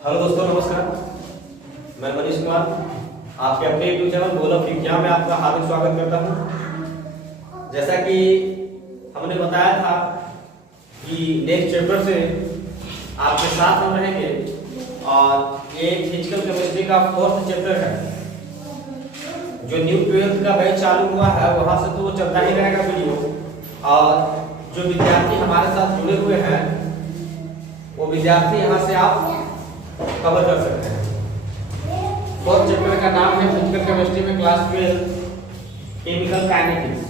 Hello दोस्तों, नमस्कार। मैं मनीष कुमार, आपके अपने यूट्यूब चैनल बोलक विज्ञान में आपका हार्दिक स्वागत करता हूं। जैसा कि हमने बताया था कि नेक्स्ट चैप्टर से आपके साथ हम रहेंगे और ये फिजिकल केमिस्ट्री का 4th चैप्टर है। जो न्यू 12th का बैच चालू हुआ है वहां से तो वो चलता ही रहेगा वीडियो, और जो विद्यार्थी हमारे साथ जुड़े हुए हैं वो विद्यार्थी यहाँ से आप कवर कर सकते हैं। 4th चैप्टर का नाम है फिजिकल केमिस्ट्री में क्लास 12 केमिकल काइनेटिक्स।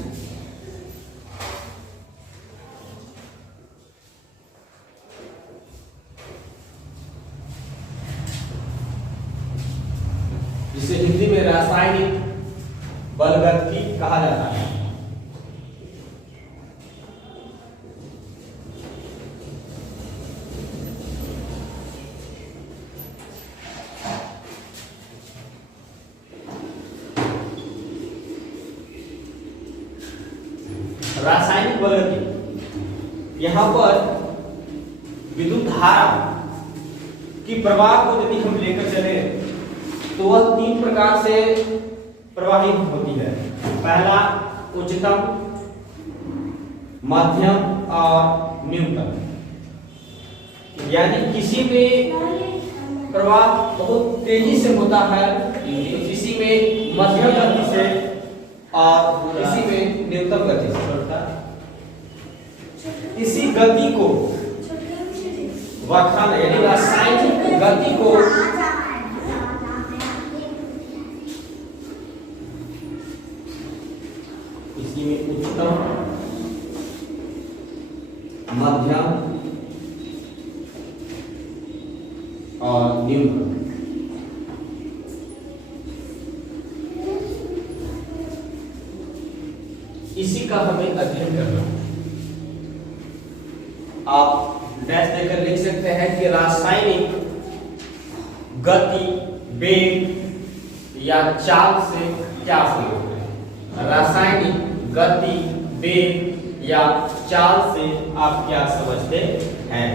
जिसे हिंदी में रासायनिक बलगति कहा जाता है। रासायनिक बलगति, यहाँ पर विद्युत धारा की प्रवाह को यदि हम लेकर चले तो वह 3 प्रकार से प्रवाहित होती है। पहला उच्चतम, मध्यम और न्यूनतम। यानी किसी में प्रवाह बहुत तेजी से होता है, किसी में मध्यम गति से और किसी में न्यूनतम गति से। इसी गति को व्याख्यान यानी रासायनिक गति को इसी में उच्चतम, मध्यम और न्यूनतम, इसी का हमें अध्ययन करना है। आप डैश देकर लिख सकते हैं कि रासायनिक गति, वेग या चाल से क्या संबंध है। रासायनिक गति, वेग या चाल से आप क्या समझते हैं।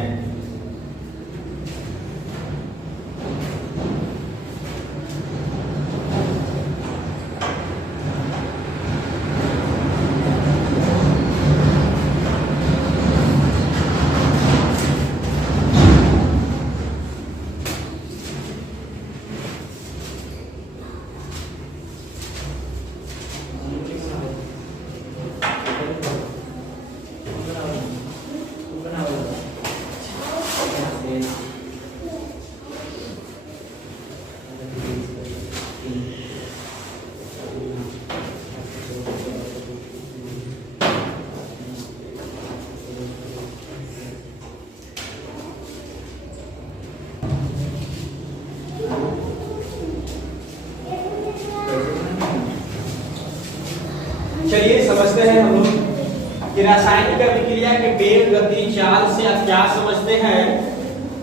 चलिए समझते हैं हम लोग कि रासायनिक अभिक्रिया के वेग, गति, चाल से आप क्या समझते हैं।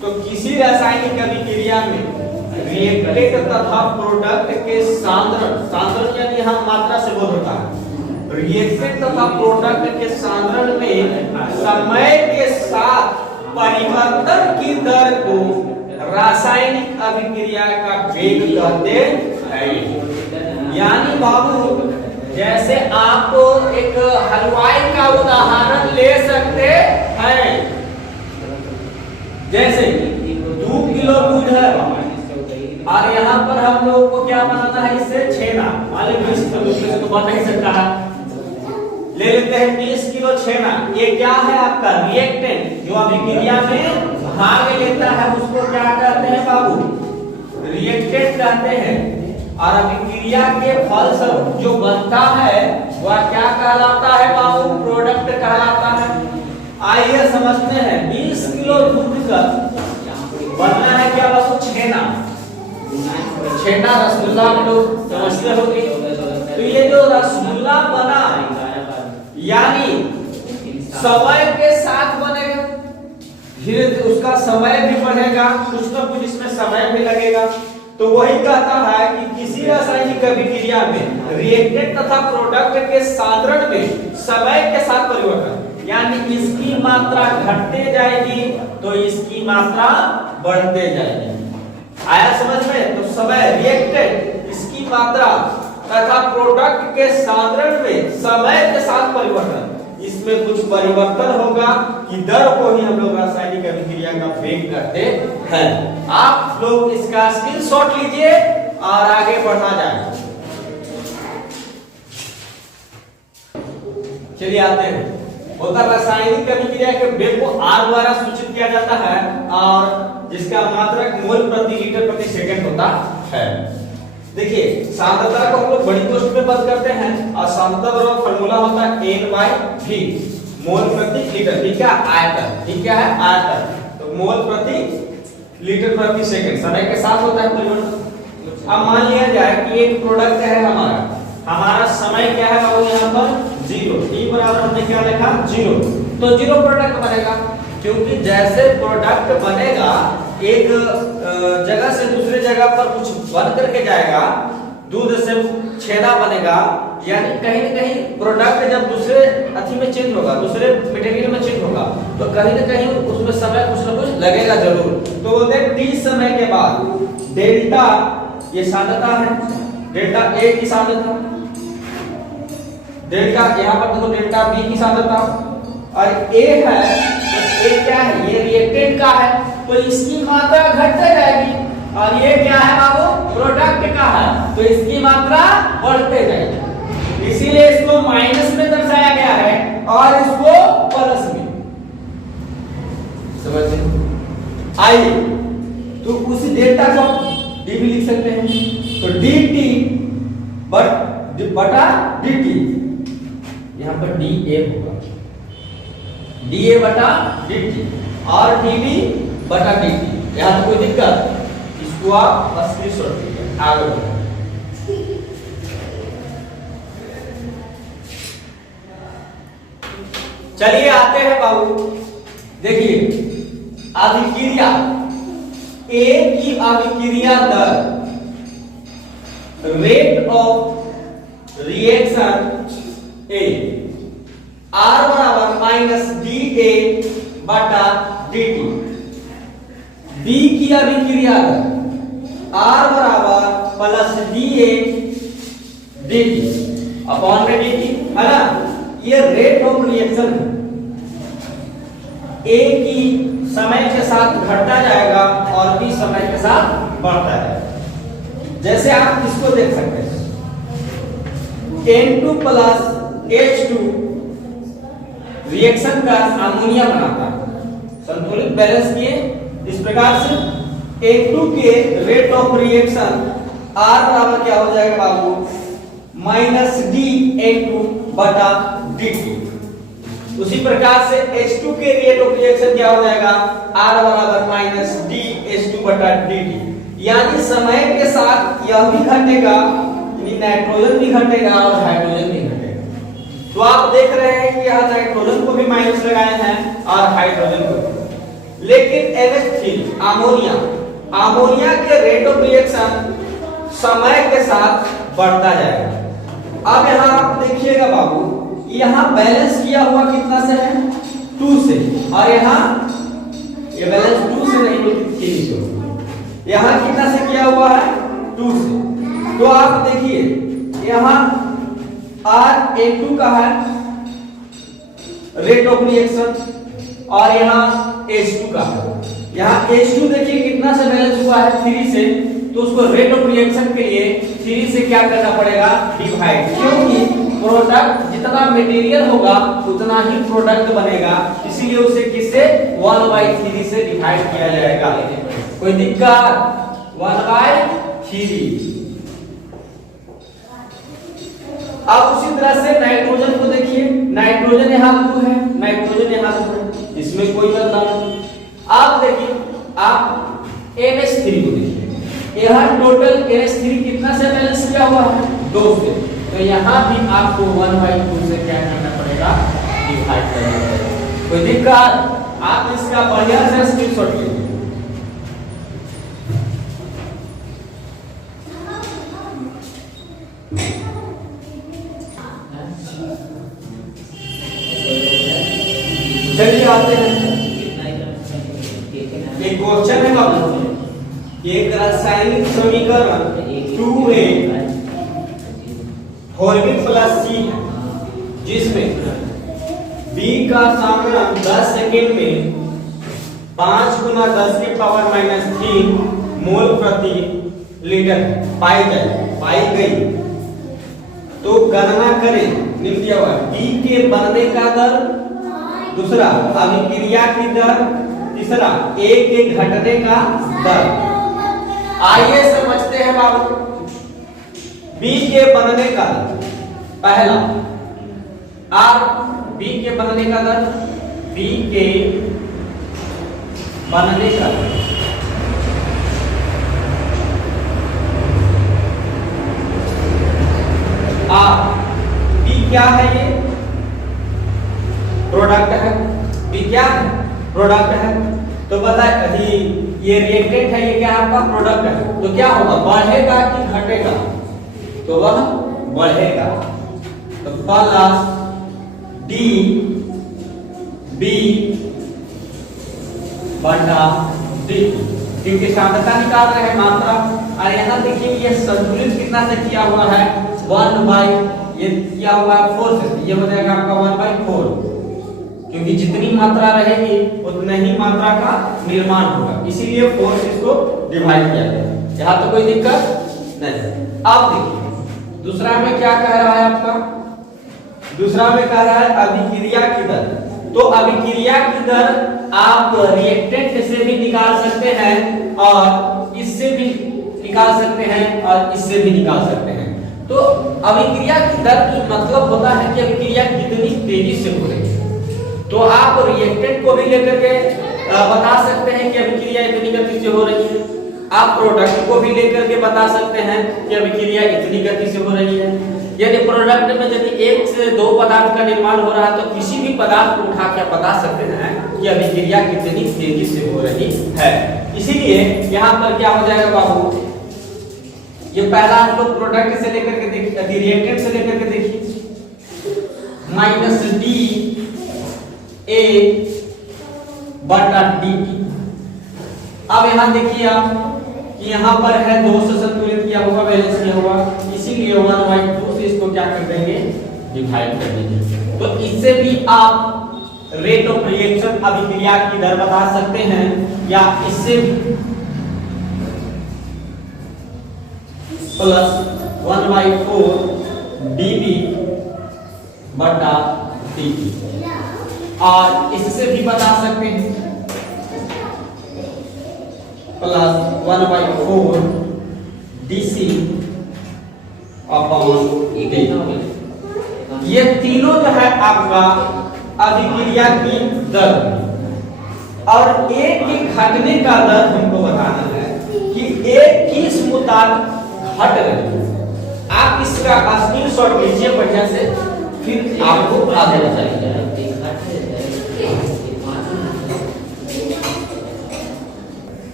तो किसी रासायनिक अभिक्रिया में रिएक्टेंट तथा प्रोडक्ट के सांद्रण यानी हम मात्रा से बोध होता है। रिएक्टेंट तथा प्रोडक्ट के सांद्रण में समय के साथ परिवर्तन की दर को रासायनिक अभिक्रिया का वेग कहते हैं। यानी बाबू, जैसे आप एक हलवाई का उदाहरण ले सकते हैं। जैसे 2 किलो दूध है और यहाँ पर हम लोगों को क्या बनाना है, इससे छेना। मान लीजिए 20 किलो से तो बन नहीं सकता है, ले लेते हैं 20 किलो छेना। ये क्या है आपका रिएक्टेंट, जो अभिक्रिया में भाग लेता है उसको क्या कहते हैं बाबू, रिएक्टेंट कहते हैं। और अभिक्रिया के फलस्वरूप जो बनता है वह क्या कहलाता है बाबू, प्रोडक्ट कहलाता है। आइए समझते हैं, 20 किलो दूध का बनना है क्या बाबू, छेना। छेना रसगुल्ला हम लोग समझते होंगे। तो ये जो रसगुल्ला बना यानी समय के साथ बनेगा, धीरे धीरे उसका समय भी बढ़ेगा, कुछ ना कुछ इसमें समय भी लगेगा। तो वही कहता है कि किसी रासायनिक अभिक्रिया में रिएक्टेंट तथा प्रोडक्ट के सांद्रण में समय के साथ परिवर्तन, यानी इसकी मात्रा घटते जाएगी तो इसकी मात्रा बढ़ते जाएगी। आया समझ में? तो समय रिएक्टेंट इसकी मात्रा तथा प्रोडक्ट के सांद्रण में समय के साथ परिवर्तन, इसमें कुछ परिवर्तन होगा कि दर को ही हम लोग रासायनिक अभिक्रिया का वेग कहते हैं। आप लोग इसका स्क्रीनशॉट लीजिए और आगे बढ़ा जाए। चलिए आते हैं। होता रासायनिक अभिक्रिया के वेग को R द्वारा सूचित किया जाता है और जिसका मात्रक मोल प्रति लीटर प्रति सेकंड होता है। देखिए सांद्रता को हम लोग बड़ी कोष्ठ में बंद करते हैं और सांद्रता का फार्मूला होता है N/V, मोल प्रति लीटर। ठीक है, आयतन। ठीक है, आयतन। तो मोल प्रति लीटर प्रति सेकंड समय के साथ होता है परिवर्तन। अब मान लिया जाए कि एक प्रोडक्ट है हमारा समय क्या है बाबू यहाँ पर 0, t बराबर हमने क्या लिखा 0, तो 0 प्रोडक्ट बनेगा, क्योंकि जैसे प्रोडक्ट बनेगा एक जगह से दूसरे जगह पर कुछ बन करके जाएगा, दूध से छेना बनेगा, यानी कहीं न कहीं प्रोडक्ट जब दूसरे अथी में चेंज होगा, दूसरे मटेरियल में चेंज होगा, तो कहीं न कहीं उसमें समय कुछ न कुछ लगेगा जरूर। तो बोलते हैं t समय के बाद डेल्टा, ये सांद्रता है, डेल्टा A की सांद्रता, डेल्टा यहाँ पर देखो डेल्टा B की सांद्रता, और A है तो A क्या है, ये रिएक्टेंट का है, तो इसकी मात्रा घटते जाएगी, और ये क्या है बाबू प्रोडक्ट का है, तो इसकी मात्रा बढ़ते जाएगी। इसीलिए इसको माइनस में दर्शाया गया है और इसको प्लस में। समझ आइए, तो उसी डेल्टा को d भी लिख सकते हैं, तो dt बटा dt, यहाँ पर dA होगा, dA बटा dt और dB बटा dt। यहाँ तो कोई दिक्कत, इसको आप स्क्रीनशॉट लीजिए, आगे बढ़ो। चलिए आते हैं बाबू, देखिए अभिक्रिया A की अभिक्रिया दर, rate of reaction A, R बराबर माइनस dA बटा dt। B की अभिक्रिया दर R बराबर प्लस dA dt अपॉन में dt, है ना, ये रेट ऑफ रिएक्शन है। A की समय के साथ घटता जाएगा और B समय के साथ बढ़ता है। जैसे आप इसको देख सकते हैं, N2 प्लस H2 रिएक्शन का अमोनिया बनाता है, संतुलित बैलेंस किए इस प्रकार से। N2 के रेट ऑफ रिएक्शन R बराबर क्या हो जाएगा बाबू माइनस डी N2 बटा dt। उसी प्रकार से H2 के रेट ऑफ रिएक्शन क्या हो जाएगा R बराबर माइनस डी H2 बटा dt, यानी समय के साथ यह भी घटेगा, यानी नाइट्रोजन भी घटेगा और हाइड्रोजन भी घटेगा। तो आप देख रहे हैं कि यहाँ नाइट्रोजन को भी माइनस लगाए हैं और हाइड्रोजन को भी, लेकिन NH3 अमोनिया के रेट ऑफ रिएक्शन समय के साथ बढ़ता जाएगा। अब यहाँ आप देखिएगा बाबू, यहाँ बैलेंस किया हुआ कितना से है 2 से, और यहाँ ये बैलेंस 2 से नहीं बल्कि 3 से होगा। यहाँ कितना से किया हुआ है 2 से, तो आप देखिए यहाँ RA2 का है रेट ऑफ रिएक्शन और यहाँ H2 का है। यहाँ H2 देखिए कितना से बैलेंस हुआ है 3 से, तो उसको रेट ऑफ रिएक्शन के लिए 3 से क्या करना पड़ेगा डिवाइड, क्योंकि प्रोडक्ट जितना मटेरियल होगा उतना ही प्रोडक्ट बनेगा, इसीलिए उसे किससे 1/3 से डिवाइड किया जाएगा। कोई दिक्कत 1/3। अब उसी तरह से नाइट्रोजन को देखिए, नाइट्रोजन यहाँ 2 है, नाइट्रोजन यहाँ 2 है, इसमें कोई बदलाव नहीं। आप देखिए, आप NH3 को देखिए, यहाँ टोटल NH3 कितना से बैलेंस किया हुआ है 2 से, तो यहाँ भी आपको 1/2 से क्या करना पड़ेगा डिवाइड करना पड़ेगा। कोई दिक्कत, आप इसका बढ़िया से स्क्रीनशॉट लीजिए। चलिए आते हैं, एक क्वेश्चन है बाबू, एक रासायनिक समीकरण 2a 4b + c है, जिसमें b का सामग्राम 10 सेकेंड में 5 × 10⁻³ मोल प्रति लीटर पाई गई। तो गणना करें निम्न दिया हुआ b के बनने का दर, दूसरा अभिक्रिया की दर, तीसरा a के घटने का दर। आइए समझते हैं बाबू b के बनने का दर। पहला b के बनने का दर, b के बनने का दर B क्या है? ये प्रोडक्ट है। B क्या है? प्रोडक्ट है। तो बताए ये रिएक्टेंट है, ये क्या है? आपका प्रोडक्ट है। तो क्या होगा, बढ़ेगा कि घटेगा? तो वह बढ़ेगा। तो प्लस D B बटा D, क्योंकि सांद्रता निकाल रहे हैं, मात्रा। और यहाँ देखिए ये संतुलित कितना से किया हुआ है, 1/, ये किया हुआ है 4 से, ये हो जाएगा आपका 1/4, क्योंकि जितनी मात्रा रहेगी उतने ही मात्रा का निर्माण होगा, इसीलिए 4 से इसको डिवाइड किया गया। यहाँ तो कोई दिक्कत नहीं। अब देखिए दूसरा में क्या कह रहा है आपका, दूसरा में कह रहा है अभिक्रिया की दर। तो अभिक्रिया की दर आप रिएक्टेंट से भी निकाल सकते हैं और इससे भी निकाल सकते हैं और इससे भी निकाल सकते हैं। तो अभिक्रिया की दर की मतलब होता है कि अभिक्रिया कितनी तेजी से हो रही है। तो आप रिएक्टेंट को भी लेकर के बता सकते हैं कि अभिक्रिया इतनी गति से हो रही है। आप प्रोडक्ट को भी लेकर के बता सकते हैं कि अभिक्रिया इतनी गति से हो रही है। यदि प्रोडक्ट में यदि 1 से 2 पदार्थ का निर्माण हो रहा है तो किसी भी पदार्थ को उठा के बता सकते हैं कि अभिक्रिया कितनी तेजी से हो रही है। इसीलिए यहाँ पर क्या हो जाएगा बाबू, ये पहला हम लोग प्रोडक्ट से लेकर के देखिए, रिएक्टेंट से लेकर के देखिए, -DA बटा dt। अब यहाँ देखिए आप कि यहाँ पर है 2 से संतुलित किया हुआ, बैलेंस किया हुआ, इसीलिए 1/2 से इसको क्या कर देंगे, डिवाइड कर देंगे। तो इससे भी आप रेट ऑफ रिएक्शन अभिक्रिया की दर बता सकते हैं, या इससे भी +1/4 dB बटा dt, और इससे भी बता सकते हैं +1/4 dC अपॉन dt। ये तीनों जो है आपका अभिक्रिया की दर, और एक के घटने का दर हमको बताना है कि एक किस मुताबिक घट रही है। आप इसका स्क्रीनशॉट लीजिए बढ़िया से, फिर आपको आगे बताइए।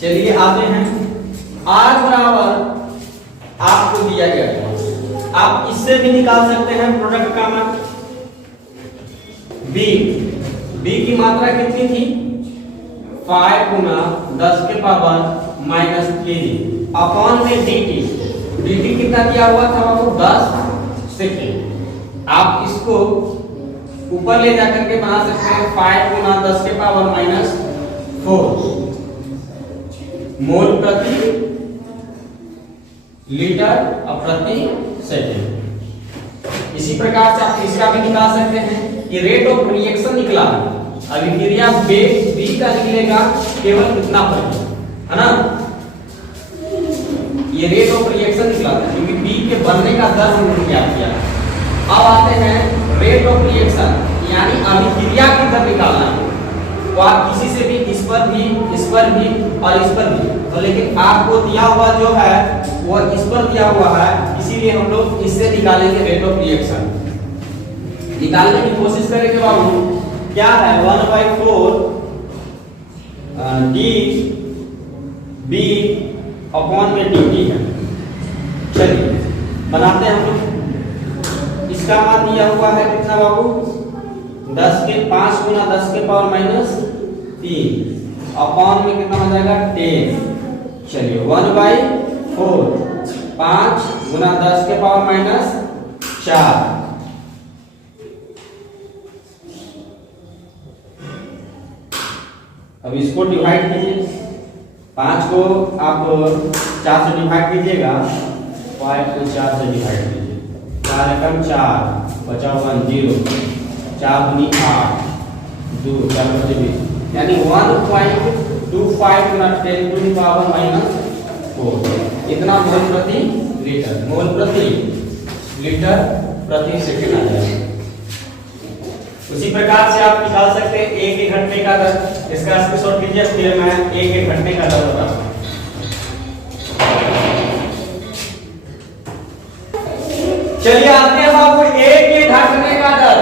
चलिए आते हैं, R बराबर आपको दिया गया है, आप इससे भी निकाल सकते हैं प्रोडक्ट का मान। B की मात्रा कितनी थी, 5 × 10⁻³ अपॉन में dt कितना दिया हुआ था बाबू, 10 सेकेंड। आप इसको ऊपर ले जाकर के बना सकते हैं 5 × 10⁻⁴ मोल प्रति लीटर और प्रति सेकेंड। इसी प्रकार से आप इसका भी निकाल सकते हैं। ये रेट ऑफ रिएक्शन निकला, अभिक्रिया B का निकलेगा केवल कितना पर, है ना, ये रेट ऑफ रिएक्शन निकला था, क्योंकि B के बनने का दर हमने ज्ञात किया। अब आते हैं रेट ऑफ रिएक्शन, यानी अभिक्रिया की दर निकालना है। तो आप किसी से भी इस पर भी और इस पर भी, तो लेकिन आपको दिया हुआ जो है वो इस पर दिया हुआ है, इसीलिए हम लोग इससे निकालेंगे रेट ऑफ रिएक्शन। निकालने की कोशिश करेंगे बाबू, क्या है 1/4 dB अपॉन में dt है। चलिए बनाते हैं हम लोग। इसका मान दिया हुआ है कितना बाबू, 5 × 10⁻³ अपॉन में कितना हो जाएगा 10 चलिए 1/4 5 गुना 10 के पावर माइनस 4। अब इसको डिवाइड कीजिए, 5 को आप 4 से डिवाइड कीजिएगा, 5 को 4 से डिवाइड कीजिए, 4 एकम 4 बचा 1 0, 4 दूनी 8 2 4 बचे 20, यानी 1.25 गुना 10 टू द पावर माइनस 4, इतना मोल प्रति लीटर, मोल प्रति लीटर प्रति सेकंड आ जाएगा। उसी प्रकार से आप निकाल सकते हैं 1 घंटे का दर, इसका स्क्रीनशॉट लीजिए, फिर मैं 1 घंटे का दर बताता हूं। चलिए आते हैं बाबू 1 घंटे का दर,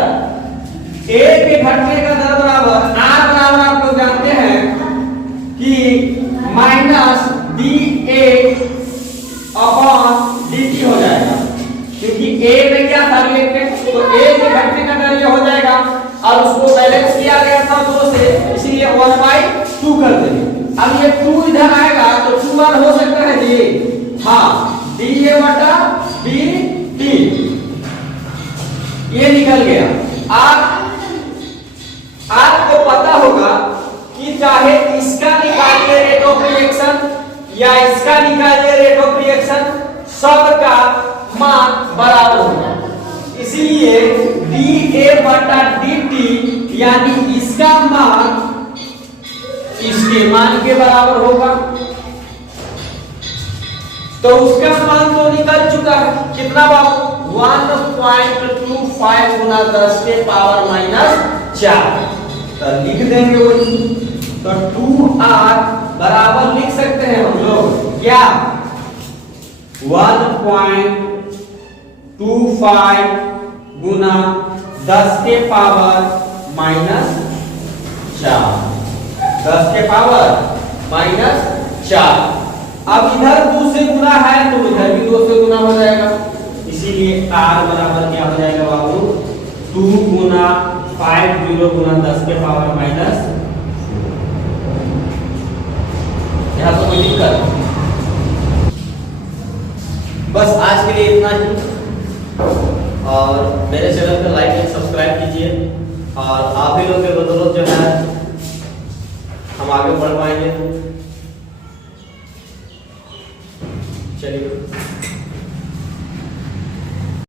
1 घंटे का दर बराबर R बराबर आप लोग जानते हैं कि माइनस dA अपॉन dt हो जाएगा, क्योंकि A में क्या था रिलेटेड, तो 1 घंटे का दर ये हो जाएगा और उसको बैलेंस किया गया था 2 से, इसीलिए 1/2 कर देंगे। अब ये 2 इधर आएगा तो 2 बार हो सकता है जी, हाँ dA बटा dt ये निकल गया। आपको पता होगा कि चाहे इसका निकालिए रेट ऑफ रिएक्शन या इसका निकालिए रेट ऑफ रिएक्शन, सबका मान बराबर होगा, इसीलिए dA बटा dt यानी इसका मान इसके मान के बराबर होगा। तो उसका मान तो निकल चुका है, कितना बाबू 1.25 गुना 10 के पावर माइनस 4, तो लिख देंगे वही, तो 2R बराबर लिख सकते हैं हम लोग क्या 1.25 गुना 10 के पावर माइनस 4, 10 के पावर माइनस 4। अब इधर 2 से गुना है तो इधर भी 2 से गुना हो जाएगा, इसीलिए R बराबर क्या हो जाएगा बाबू 2 गुना 50 गुना 10 के पावर माइनस। यहाँ तो कोई दिक्कत, बस आज के लिए इतना ही, और मेरे चैनल को लाइक एंड सब्सक्राइब कीजिए, और आप ही लोग के बदौलत जो है हम आगे बढ़ पाएंगे।